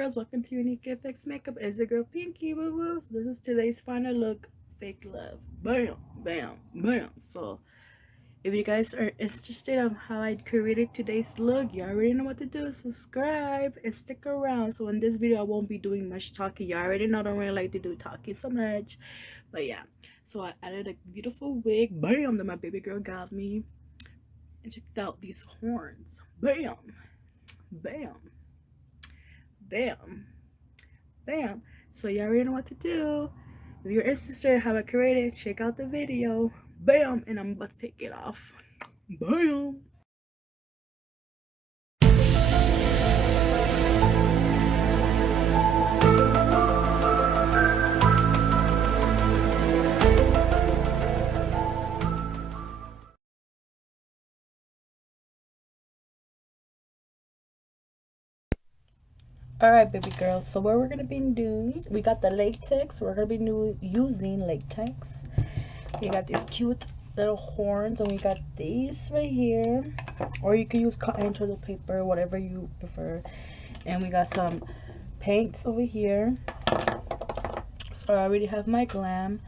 girls, welcome to UniqueAlienPinkyMakeup. It's your girl Pinky. Woo woo. So this is today's final look, fake love. Bam, bam, bam. So if you guys are interested on how I created today's look, you already know what to do. Subscribe and stick around. So in this video, I won't be doing much talking. You already know I don't really like to do talking so much, but yeah. So I added a beautiful wig, bam, that my baby girl got me, and checked out these horns, bam, bam, bam, bam. So you already know what to do. If you're interested in how I created, check out the video. Bam, and I'm about to take it off. Bam. All right, baby girls, so what we're gonna be doing, we got the latex. We're gonna be using latex. We got these cute little horns, and we got these right here, or you can use cotton toilet paper, whatever you prefer. And we got some paints over here. So I already have my glam,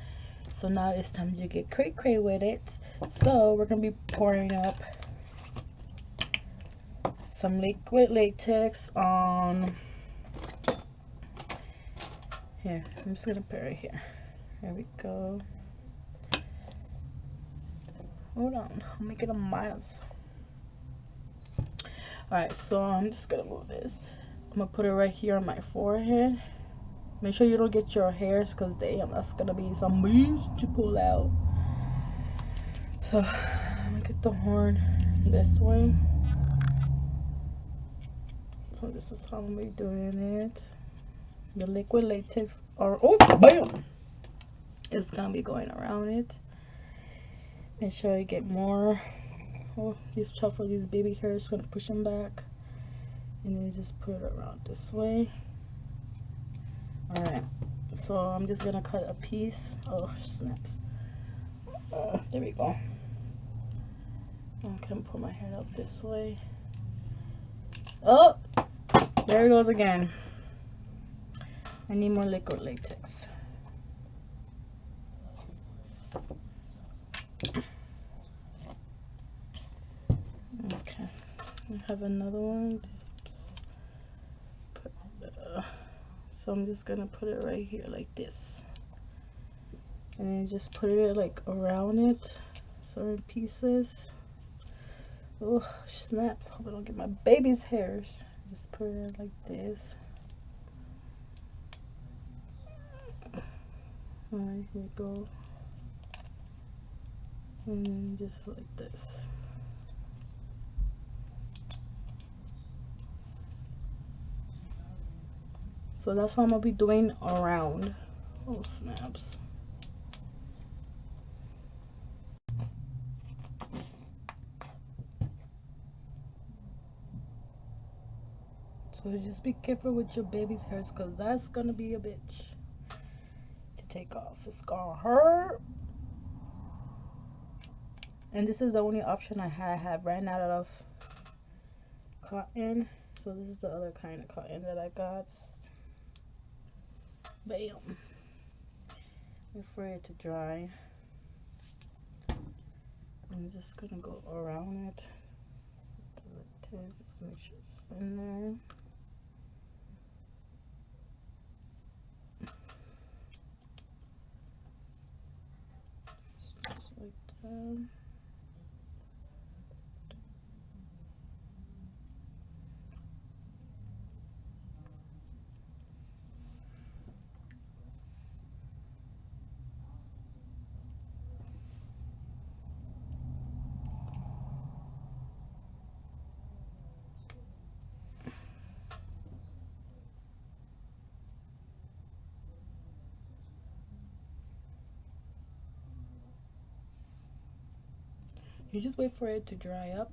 so now it's time to get cray with it. So we're gonna be pouring up some liquid latex on here. I'm just gonna put it right here. There we go. Hold on, I'll make it a miles. Alright, so I'm just gonna move this. I'm gonna put it right here on my forehead. Make sure you don't get your hairs, because damn, that's gonna be some beast to pull out. So I'm gonna get the horn this way. So this is how I'm gonna be doing it. The liquid latex, or oh bam, it's gonna be going around it. Make sure you get more. Oh, these tough for these baby hairs, gonna push them back, and then just put it around this way. All right, so I'm just gonna cut a piece. Oh snaps! There we go. I'm gonna put my hair up this way. Oh, there it goes again. I need more liquid latex. Okay, I have another one. So I'm just gonna put it right here like this, and then just put it like around it, certain pieces. Oh snaps! Hope I don't get my baby's hairs. Just put it like this. Alright, here we go. And then just like this. So that's what I'm gonna be doing around. Oh snaps. So just be careful with your baby's hairs, because that's gonna be a bitch to take off. It's gonna hurt. And this is the only option I had. I have ran out of cotton, so this is the other kind of cotton that I got. Bam. Wait for it to dry. I'm just gonna go around it. Just make sure it's in there. Just like that. You just wait for it to dry up.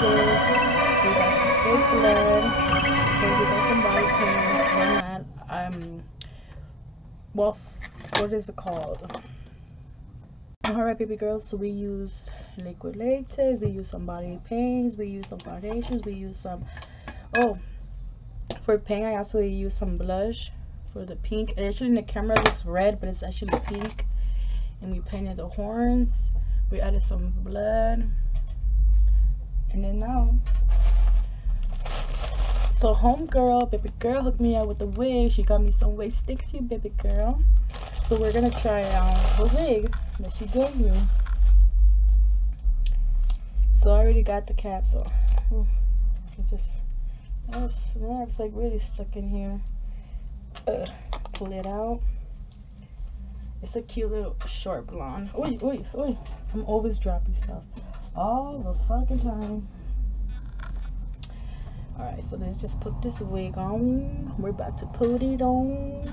blushes, we got some fake blood, then we got some body paints. Well, what is it called? Alright, baby girls, so we use liquid latex, we use some body paints, we use some foundations, we use some, oh, for paint I also use some blush for the pink. And actually in the camera it looks red, but it's actually pink. And we painted the horns, we added some blood, and then now, so homegirl, baby girl hooked me up with the wig. She got me some wig sticks, you baby girl. So we're gonna try out the wig that she gave me. So I already got the cap, so it's like really stuck in here. Pull it out. It's a cute little short blonde. Oi, oi, oi. I'm always dropping stuff all the fucking time. Alright, so let's just put this wig on. We're about to put it on.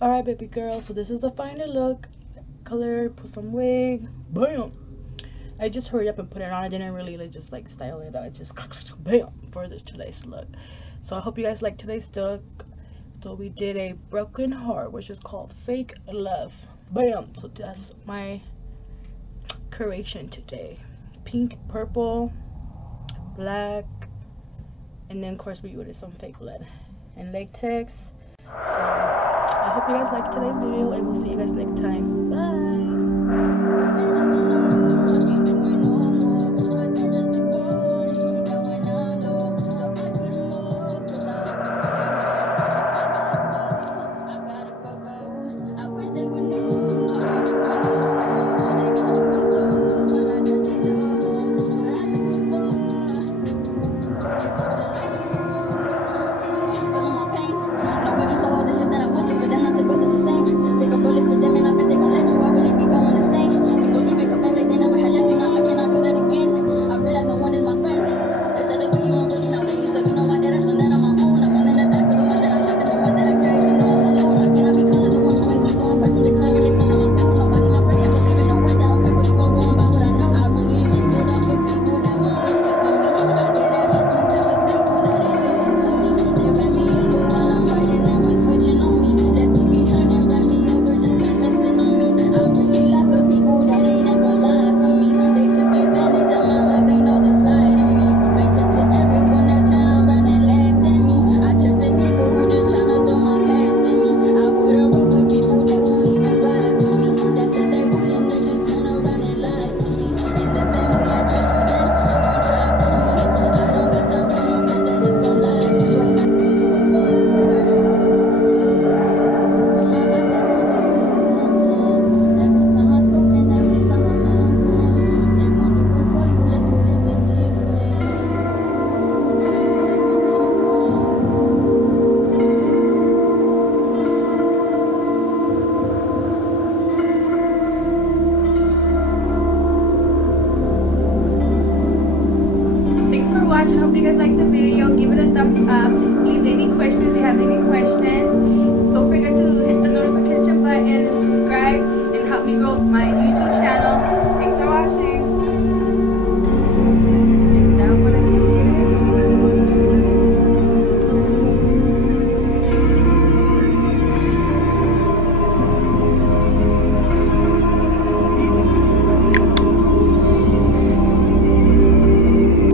Alright, baby girl, so this is the final look. Color, put some wig. Bam! I just hurried up and put it on. I didn't really just like style it out. I just bam for this today's look. So I hope you guys like today's look. So we did a broken heart, which is called fake love. Bam! So that's my creation today. Pink, purple, black, and then of course we ordered some fake blood and latex. So I hope you guys liked today's video, and we'll see you guys next time. Bye.